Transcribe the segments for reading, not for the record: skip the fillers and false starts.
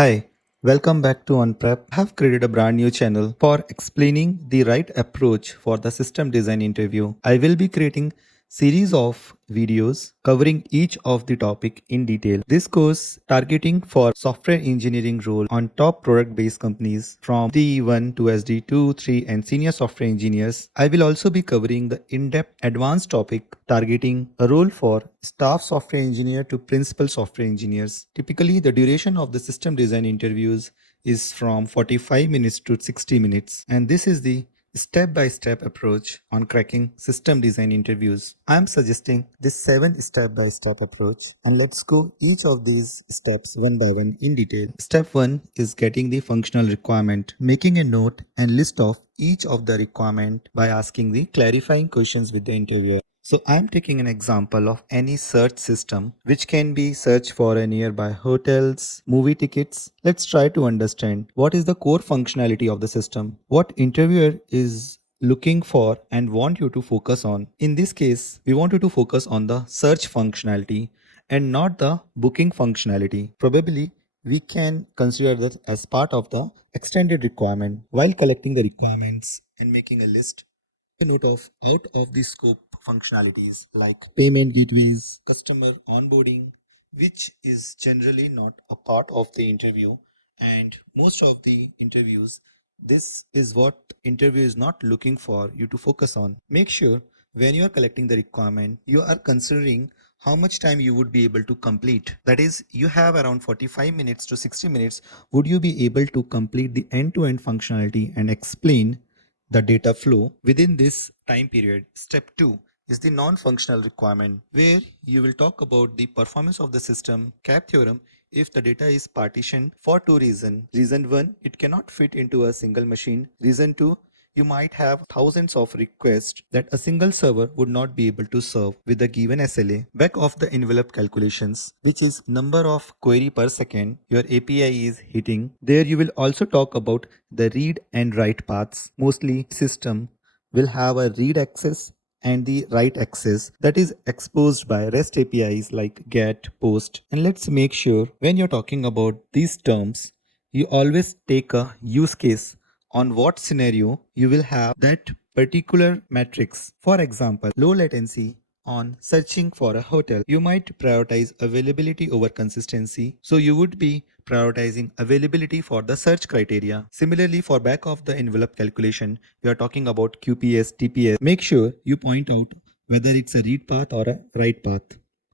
Hi, welcome back to OnPrep. I have created a brand new channel for explaining the right approach for the system design interview. I will be creating series of videos covering each of the topic in detail. This course targeting for software engineering role on top product based companies from D1 to SD2, 3 and senior software engineers. I will also be covering the in-depth advanced topic targeting a role for staff software engineer to principal software engineers. Typically, the duration of the system design interviews is from 45 minutes to 60 minutes, and this is the step-by-step approach on cracking system design interviews. I am suggesting this 7 step-by-step approach, and let's go each of these steps one by one in detail. Step 1 is getting the functional requirement, making a note and list of each of the requirement by asking the clarifying questions with the interviewer. So I'm taking an example of any search system which can be search for a nearby hotels, movie tickets. Let's try to understand what is the core functionality of the system, what interviewer is looking for and want you to focus on. In this case, we want you to focus on the search functionality and not the booking functionality. Probably we can consider that as part of the extended requirement. While collecting the requirements and making a list, a note of out of the scope functionalities like payment gateways, customer onboarding, which is generally not a part of the interview. And most of the interviews, this is what interview is not looking for you to focus on. Make sure when you are collecting the requirement, you are considering how much time you would be able to complete. That is, you have around 45 minutes to 60 minutes. Would you be able to complete the end-to-end functionality and explain the data flow within this time period? Step 2 is the non-functional requirement, where you will talk about the performance of the system cap theorem if the data is partitioned for two reasons. Reason 1, it cannot fit into a single machine. Reason 2, you might have thousands of requests that a single server would not be able to serve with a given SLA. Back of the envelope calculations, which is number of query per second your API is hitting. There you will also talk about the read and write paths. Mostly system will have a read access and the write access that is exposed by REST APIs like GET, POST. And let's make sure when you're talking about these terms, you always take a use case on what scenario you will have that particular metrics. For example, low latency on searching for a hotel, you might prioritize availability over consistency. So you would be prioritizing availability for the search criteria. Similarly, for back of the envelope calculation, you are talking about QPS, TPS. Make sure you point out whether it's a read path or a write path.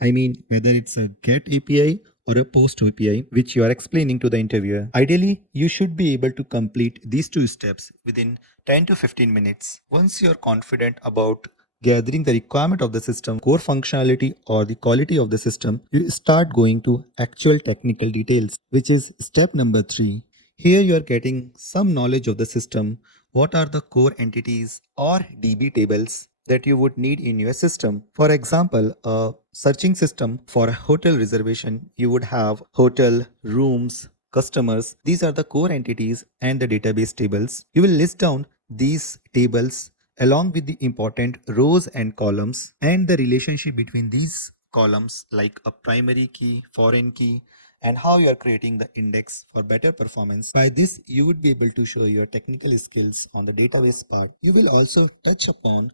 I mean, whether it's a GET API or a POST API, which you are explaining to the interviewer. Ideally, you should be able to complete these two steps within 10 to 15 minutes. Once you're confident about gathering the requirement of the system, core functionality or the quality of the system, you start going to actual technical details, which is step number 3. Here you are getting some knowledge of the system. What are the core entities or DB tables that you would need in your system? For example, a searching system for a hotel reservation, you would have hotel, rooms, customers. These are the core entities and the database tables. You will list down these tables along with the important rows and columns and the relationship between these columns like a primary key, foreign key, and how you are creating the index for better performance. By this, you would be able to show your technical skills on the database part. You will also touch upon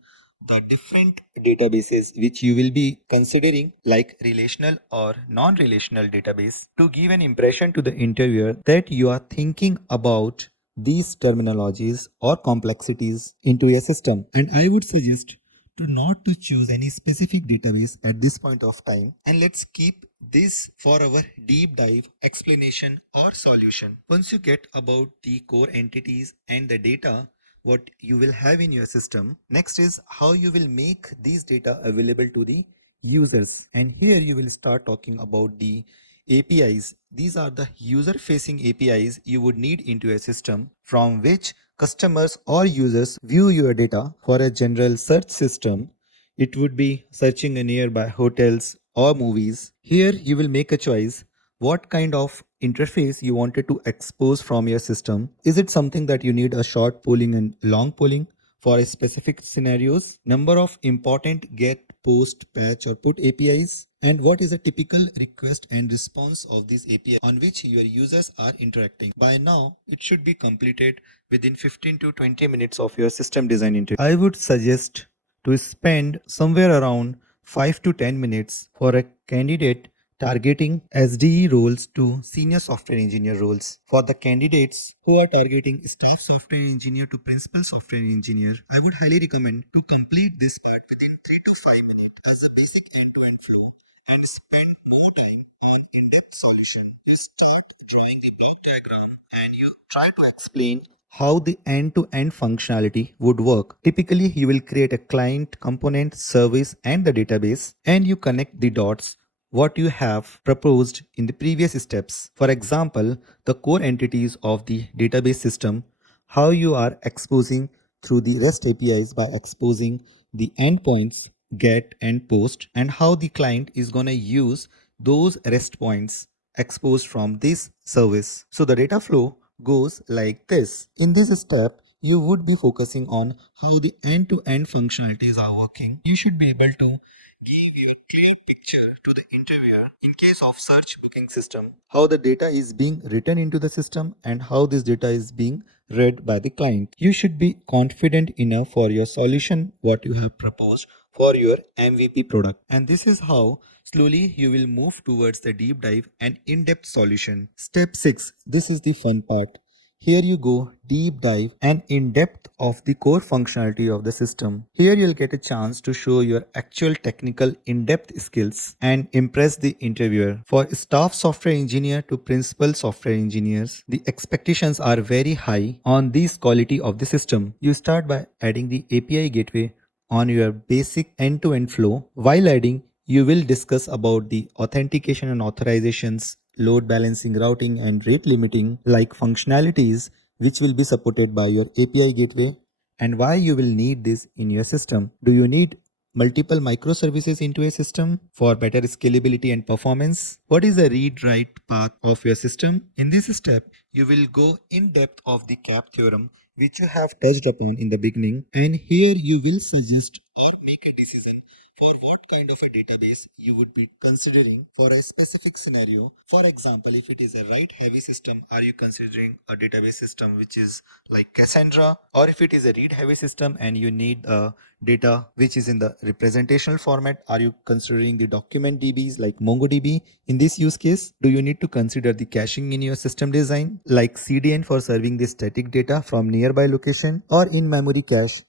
the different databases which you will be considering, like relational or non-relational database, to give an impression to the interviewer that you are thinking about these terminologies or complexities into a system. And I would suggest to not to choose any specific database at this point of time, and let's keep this for our deep dive explanation or solution. Once you get about the core entities and the data what you will have in your system, next is how you will make these data available to the users. And here you will start talking about the APIs. These are the user facing APIs you would need into a system from which customers or users view your data. For a general search system, it would be searching a nearby hotels or movies. Here you will make a choice what kind of interface you wanted to expose from your system. Is it something that you need a short polling and long polling for a specific scenarios? Number of important GET, post, patch, or put APIs? And what is a typical request and response of these API on which your users are interacting? By now, it should be completed within 15 to 20 minutes of your system design interview. I would suggest to spend somewhere around 5 to 10 minutes for a candidate targeting SDE roles to senior software engineer roles. For the candidates who are targeting staff software engineer to principal software engineer, I would highly recommend to complete this part within 3 to 5 minutes as a basic end-to-end flow and spend more time on in-depth solution. You start drawing the block diagram and you try to explain how the end-to-end functionality would work. Typically, you will create a client, component, service, and the database, and you connect the dots what you have proposed in the previous steps. For example, the core entities of the database system, how you are exposing through the REST APIs by exposing the endpoints get and post, and how the client is going to use those REST points exposed from this service. So the data flow goes like this. In this step, you would be focusing on how the end-to-end functionalities are working. You should be able to give a clear picture to the interviewer in case of search booking system, how the data is being written into the system and how this data is being read by the client. You should be confident enough for your solution what you have proposed for your MVP product. And this is how slowly you will move towards the deep dive and in-depth solution. Step 6. This is the fun part. Here you go deep dive and in depth of the core functionality of the system. Here you'll get a chance to show your actual technical in-depth skills and impress the interviewer. For staff software engineer to principal software engineers, the expectations are very high on this quality of the system. You start by adding the API gateway on your basic end-to-end flow. While adding, you will discuss about the authentication and authorizations, load balancing, routing, and rate limiting like functionalities which will be supported by your API gateway, and why you will need this in your system. Do you need multiple microservices into a system for better scalability and performance? What is the read-write path of your system? In this step, you will go in depth of the CAP theorem which you have touched upon in the beginning, and here you will suggest or make a decision for what kind of a database you would be considering for a specific scenario. For example, if it is a write heavy system, are you considering a database system which is like Cassandra? Or if it is a read heavy system and you need data which is in the representational format, are you considering the document DBs like MongoDB? In this use case, do you need to consider the caching in your system design like CDN for serving the static data from nearby location, or in-memory cache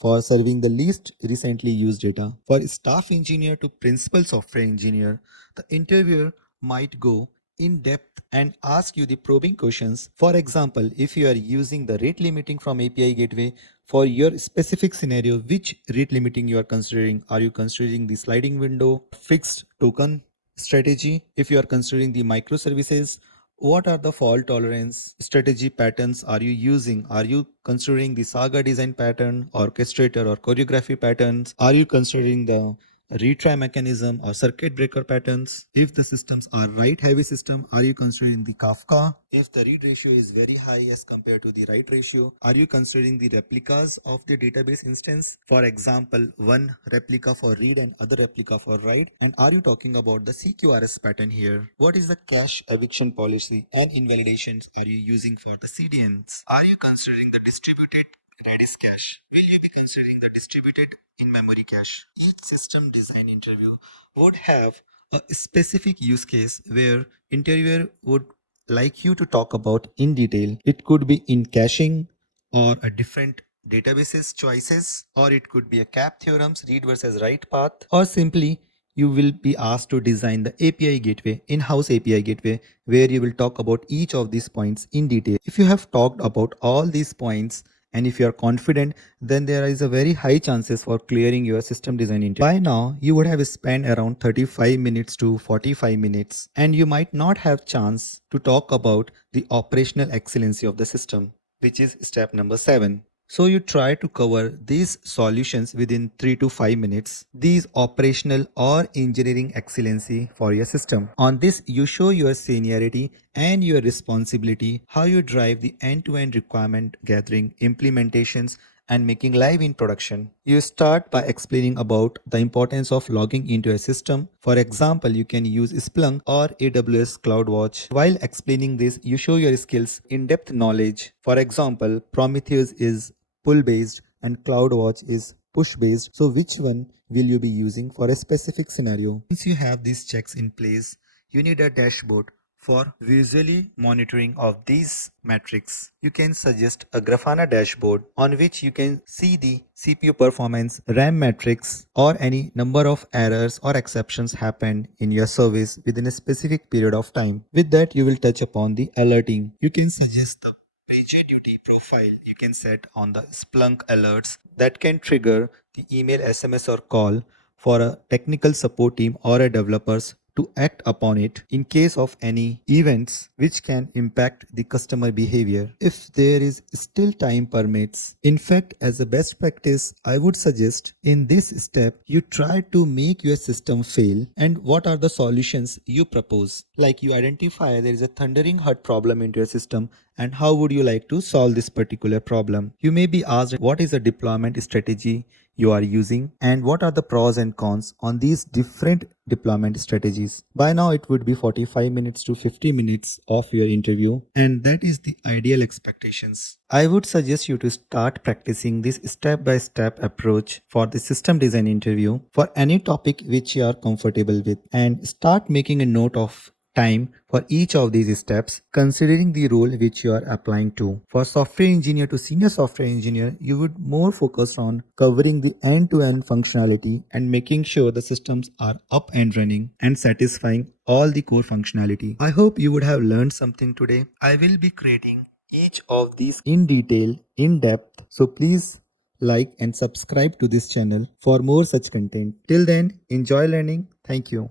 for serving the least recently used data? For staff engineer to principal software engineer, the interviewer might go in depth and ask you the probing questions. For example, if you are using the rate limiting from API gateway for your specific scenario, which rate limiting you are considering? Are you considering the sliding window, fixed token strategy? If you are considering the microservices, what are the fault tolerance strategy patterns are you using? Are you considering the saga design pattern, orchestrator or choreography patterns? Are you considering the retry mechanism or circuit breaker patterns? If the systems are write heavy system, are you considering the Kafka? If the read ratio is very high as compared to the write ratio, are you considering the replicas of the database instance? For example, one replica for read and other replica for write. And are you talking about the CQRS pattern here? What is the cache eviction policy and invalidations are you using for the CDNs? Are you considering the distributed Redis cache? Will you be considering the distributed in-memory cache? Each system design interview would have a specific use case where interviewer would like you to talk about in detail. It could be in caching or a different databases choices, or it could be a cap theorems, read versus write path, or simply you will be asked to design the API gateway, in-house API gateway, where you will talk about each of these points in detail. If you have talked about all these points and if you are confident, then there is a very high chances for clearing your system design interview. By now, you would have spent around 35 minutes to 45 minutes, and you might not have chance to talk about the operational excellency of the system, which is step number 7. So you try to cover these solutions within 3 to 5 minutes, these operational or engineering excellency for your system. On this, you show your seniority and your responsibility, how you drive the end-to-end requirement gathering, implementations, and making live in production. You start by explaining about the importance of logging into a system. For example, you can use Splunk or AWS CloudWatch. While explaining this, you show your skills, in-depth knowledge. For example, Prometheus is pull-based and CloudWatch is push-based. So which one will you be using for a specific scenario? Once you have these checks in place, you need a dashboard for visually monitoring of these metrics. You can suggest a Grafana dashboard on which you can see the CPU performance, RAM metrics, or any number of errors or exceptions happened in your service within a specific period of time. With that, you will touch upon the alerting. You can suggest the PagerDuty profile you can set on the Splunk alerts that can trigger the email, SMS, or call for a technical support team or a developers to act upon it in case of any events which can impact the customer behavior if there is still time permits. In fact, as a best practice, I would suggest in this step you try to make your system fail. And what are the solutions you propose? Like you identify there is a thundering hot problem into your system and how would you like to solve this particular problem. You may be asked what is the deployment strategy you are using and what are the pros and cons on these different deployment strategies. By now it would be 45 minutes to 50 minutes of your interview, and that is the ideal expectations. I would suggest you to start practicing this step-by-step approach for the system design interview for any topic which you are comfortable with, and start making a note of time for each of these steps considering the role which you are applying to. For software engineer to senior software engineer, you would more focus on covering the end-to-end functionality and making sure the systems are up and running and satisfying all the core functionality. I hope you would have learned something today. I will be creating each of these in detail, in depth, so please like and subscribe to this channel for more such content. Till then, enjoy learning. Thank you.